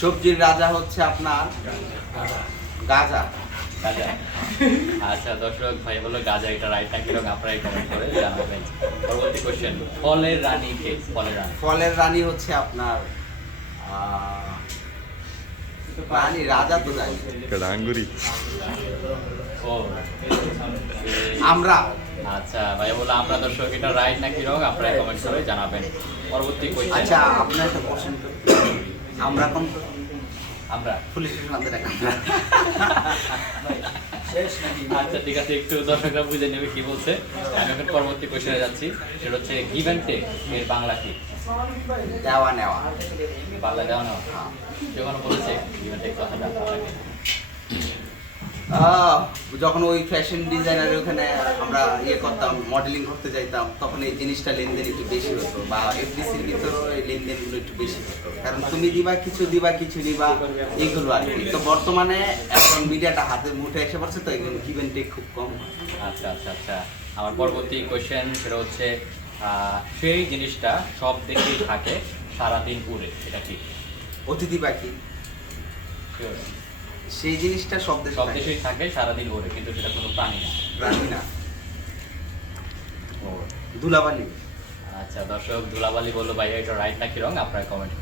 সবজির রাজা হচ্ছে আপনার গাজা। গাজা। আচ্ছা দর্শক ভাই বলো গাজা এটা রাইট নাকি রং, আপনারাই কমেন্ট করে জানাবেন। পরবর্তী কোশ্চেন, ফলের রানী কে? ফলের রানী। ফলের রানী হচ্ছে আপনার রানী, রাজা তো জানি। ডাঙ্গুরি। ও আমরা। আচ্ছা ভাই বলো আমরা, দর্শক এটা রাইট নাকি রং, আপনারা কমেন্ট করে জানাবেন। পরবর্তী কোশ্চেন, আচ্ছা আপনার একটা কোশ্চেন করি। আমরা কম তো? আমরা। পুলিশ স্টেশন আমাদের এক আমরা। আচ্ছা ঠিক আছে, একটু দর্শকরা বুঝে নেবে কি বলছে। আমি এখন পরবর্তী কোশ্চেনে যাচ্ছি, সেটা হচ্ছে গিভ অ্যান্ড টেক এর বাংলা কি? দেওয়া নেওয়া। বাংলা দেওয়া নেওয়া। যখন বলেছে গিভ অ্যান্ড টেক কথাটা আপনাকে। যখন ওই ফ্যাশন ডিজাইনারের ওখানে আমরা ইয়ে করতাম, মডেলিং করতে যাইতাম, তখন এই জিনিসটা লেনদেন একটু বেশি হতো, বা এফডিসির ভিতরেও এই লেনদেনগুলো একটু বেশি হতো, কারণ তুমি দিবা কিছু নিবা, এইগুলো আর কি। তো বর্তমানে এখন মিডিয়াটা হাতের মুঠে এসে পড়ছে, তো এগুলো গিভ অ্যান্ড টেক খুব কম। আচ্ছা আচ্ছা আচ্ছা, আমার পরবর্তী কোশ্চেন সেটা হচ্ছে সেই জিনিসটা সব দেশেই থাকে, সারাদিন উড়ে, এটা ঠিক? অতিথি পাখি। Sure. সেই জিনিসটা সব দেশে সব থাকে। দেশেই থাকে, সারাদিন ওড়ে, কিন্তু সেটা কোনো প্রাণী না। প্রাণী না। ও ধুলাবালি। আচ্ছা দর্শক ধুলাবালি বললো ভাইয়া এটা রাইট নাকি রং, আপনারা কমেন্ট